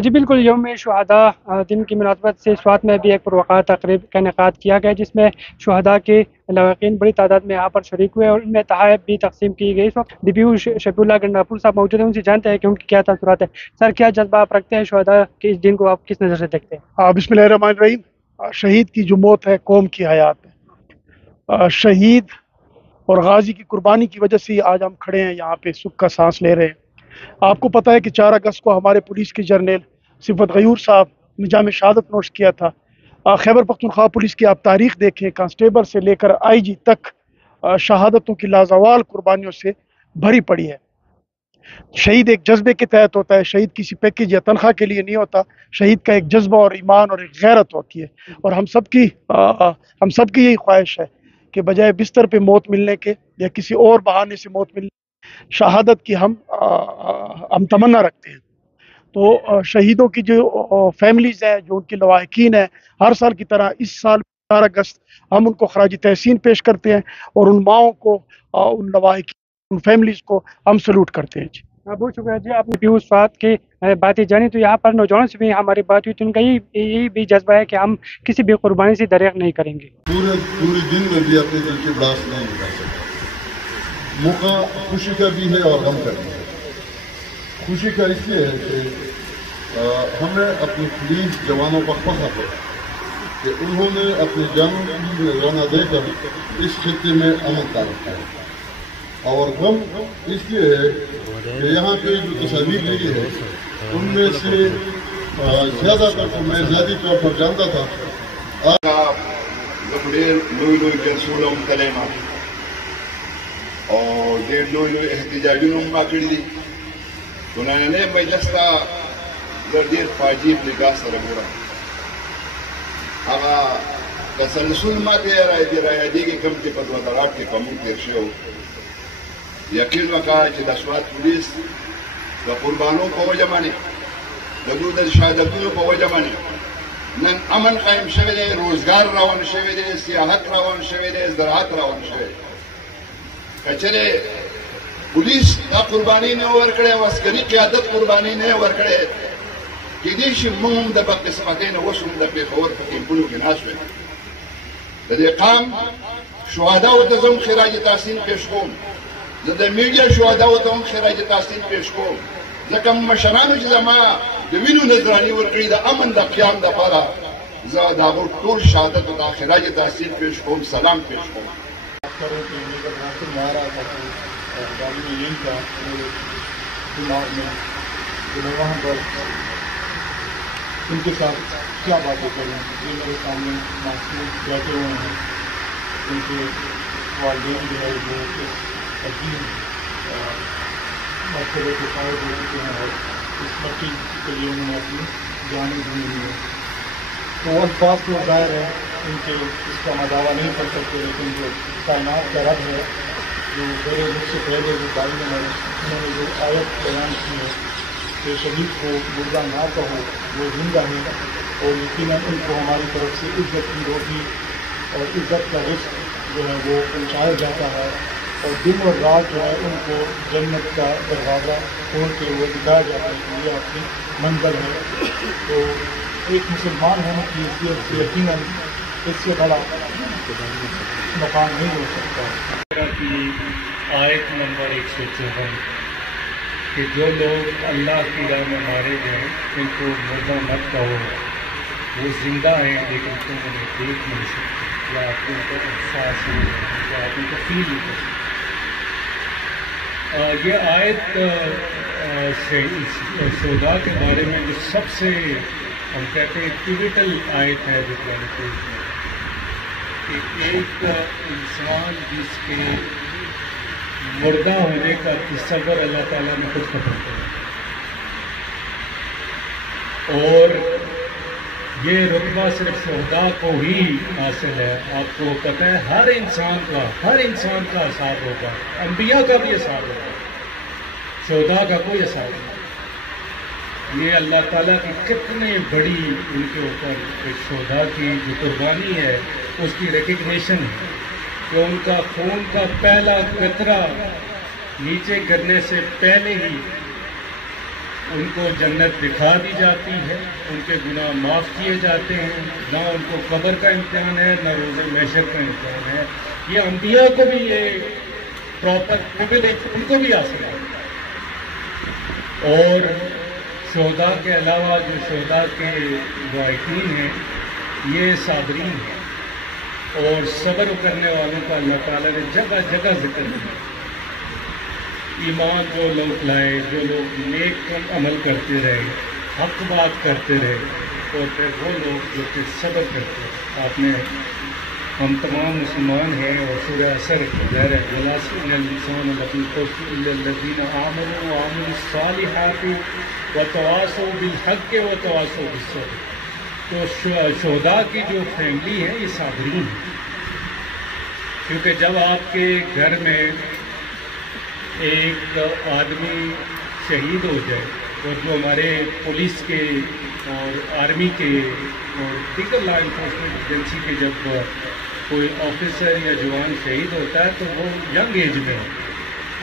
जी बिल्कुल, यौम शुहदा दिन की मुनासबत से स्वात में भी एक पुरवकार तकरीब का इनेकाद किया गया, जिसमें शुहदा के लवाकिन बड़ी तादाद में यहाँ पर शरीक हुए और उनमें तहाइफ भी तकसीम की गई। इस वक्त DPO शफीउल्लाह गंडापुर साहब मौजूद हैं, उनसे जानते हैं कि उनकी क्या तासुरात है। सर, क्या जज्बा आप रखते हैं शुहदा के इस दिन को आप किस नज़र से देखते हैं? बिस्मिल्लाहिर्रहमानिर्रहीम। शहीद की जो मौत है कौम की हयात है। शहीद और गाजी की कुर्बानी की वजह से ही आज हम खड़े हैं, यहाँ पे सुख का सांस ले रहे हैं। आपको पता है कि 4 अगस्त को हमारे पुलिस के जर्नल सिफत गयूर साहब ने जाम शहादत नोश किया था। खैबर पख्तूनख्वा पुलिस की आप तारीख देखें, कांस्टेबल से लेकर IG तक शहादतों की लाजवाल कुर्बानियों से भरी पड़ी है। शहीद एक जज्बे के तहत होता है, शहीद किसी पैकेज या तनख्वाह के लिए नहीं होता। शहीद का एक जज्बा और ईमान और एक गैरत होती है, और हम सबकी यही ख्वाहिश है कि बजाय बिस्तर पे मौत मिलने के या किसी और बहाने से मौत मिलने, शहादत की हम तमन्ना रखते हैं। तो शहीदों की जो फैमिलीज़ हैं, जो उनके लवाहिकीन हैं, हर साल की तरह इस साल 4 अगस्त हम उनको खराज तहसीन पेश करते हैं और उन माओं को, उन लवाहिकीन, उन फैमिलीज़ को हम सलूट करते हैं। जी बहुत शुक्रिया जी, आपने DPO स्वात की बातें जानी। तो यहाँ पर नौजवानों से भी हमारी बात हुई, तो उनका यही भी जज्बा है कि हम किसी भी कुर्बानी से दरिया नहीं करेंगे। पूरे दिन में भी अपने दिल की भड़ास नहीं निकाल सकते। मौका खुशी का भी है और गम का भी है। खुशी का इसलिए है कि हमें अपने पुलिस जवानों पर फख्र है कि उन्होंने अपनी जानों की नजराना देकर इस खत्े में अमन कायम किया, और गम इसलिए है कि यहाँ पे जो तस्वीर ली है उनमें से ज़्यादातर तो मैं ज़्यादा तौर पर जानता था और डेढ़ लोई एहतजाजी मा कड़ी तो नैने मजलस्ता देर फाजीब निगाह सर बुरा आगा तसलसल मा दे राय दी के कम के पदवदरात के कम देर शो यकीन वका कि दशवात पुलिस व कुर्बानों को वजह माने ददूद शहादतों को वजह माने नन अमन कायम शवे, रोजगार रावन शवे, सियाहत रावन शवे, ज़राअत रावन शवे। कचरे पुलिस का कुर्बानी ने ओवर करे, अस्करी क़यादत कुर्बानी ने ओवर करे कि देश मुंग द बकिस्मते ने वो सुन द बेखबर फकीम पुलु के नाश में दे काम शुहदा व तज़म खिराज तासीन पेश को द मीडिया शुहदा व तज़म खिराज तासीन पेश को जकम मशरान जमा द विनु नजरानी वर कड़ी द अमन द क़याम द पारा ज़ा दागो टोल शहादत द खिराज तासीन पेश को, सलाम पेश को। दिमाग में वहाँ पर उनके साथ क्या बातें करें, ये मेरे सामने मासूम बैठे हुए हैं। उनके वालिदैन जो है वो इस अजीब मरतबे के फायद हो चुके हैं और इस मट्टी के लिए उन्होंने अपनी जान दी हुई है। तो अल्फाज तो ज़ाहिर है इनके इसका मैं दावा नहीं कर सकते, लेकिन जो कायनात का रब है, जो मेरे मुझसे पहले जो भाई ने उन्होंने जो आयत बयान की है कि शहीद को मुर्दा ना कहो वो जिंदा है, और यकीनन उनको हमारी तरफ से इज़्ज़त की रोटी और इज़्ज़त का रिज़्क़ जो है वो पहुँचाया जाता है, और दिन और रात जो है उनको जन्नत का दरवाज़ा खोल के वो दिखाया जाता है कि ये आपकी मंजिल है। तो एक मुसलमान होने की हैसियत से यकीनन इससे बड़ा मकाम नहीं हो सकता। आयत नंबर 154 कि जो लोग अल्लाह की राह में मारे गए उनको मुर्दा मत कहो, वो जिंदा हैं लेकिन तुम उन्हें देख नहीं सकते, या आप उनको एहसास नहीं करते, या आप उनको फील नहीं करते। ये आयत शुहदा के बारे में जो सबसे हम कहते हैं पिवटल आयत है जो कि एक इंसान जिसके मुर्दा होने का तसव्वुर अल्लाह ताला ने खुद खत्म किया, और ये रुतबा सिर्फ शुहदा को ही हासिल है। आपको पता है हर इंसान का असर होगा, अंबिया का भी असर होगा, शुहदा का कोई असर नहीं। ये अल्लाह ताला की कितने बड़ी उनके ऊपर शुहदा की जो कुर्बानी है उसकी रिकग्निशन है कि उनका खून का पहला कतरा नीचे गिरने से पहले ही ان کو جنت دکھا دی جاتی ہے، ان کے گناہ معاف کیے جاتے ہیں، نہ ان کو قبر کا امتحان ہے نہ روز محشر کا امتحان ہے۔ یہ انبیاء کو بھی یہ پراپر پریویلیج ان کو بھی حاصل ہے۔ اور شہداء کے علاوہ جو شہداء کے واقعین ہیں یہ صابرین ہیں، اور صبر کرنے والوں کا اللہ تعالیٰ نے جگہ جگہ ذکر کیا۔ ایمان جو لوگ لائے، جو لوگ نیک عمل کرتے رہے، حق بات کرتے رہے، اور پھر وہ لوگ جو کہ صبر کرتے رہے۔ آپ نے ہم تمام مسلمان ہیں اور سورہ اثر ظاہر ہے وَلَاسِنَ الْإِنسَانَ لَفِي خُسْرٍ إِلَّا الَّذِينَ آمَنُوا وَعَمِلُوا الصَّالِحَاتِ وَتَوَاصَوْا بِالْحَقِّ وَتَوَاصَوْا بِالصَّبْرِ۔ تو شہداء کی جو فیملی ہے یہ صابرین ہے، کیونکہ جب آپ کے گھر میں ایک آدمی شہید ہو جائے، اور جو ہمارے پولیس کے اور آرمی کے اور دیگر لا انفورسمنٹ ایجنسی کے جب کوئی آفیسر یا جوان شہید ہوتا ہے تو وہ ینگ ایج میں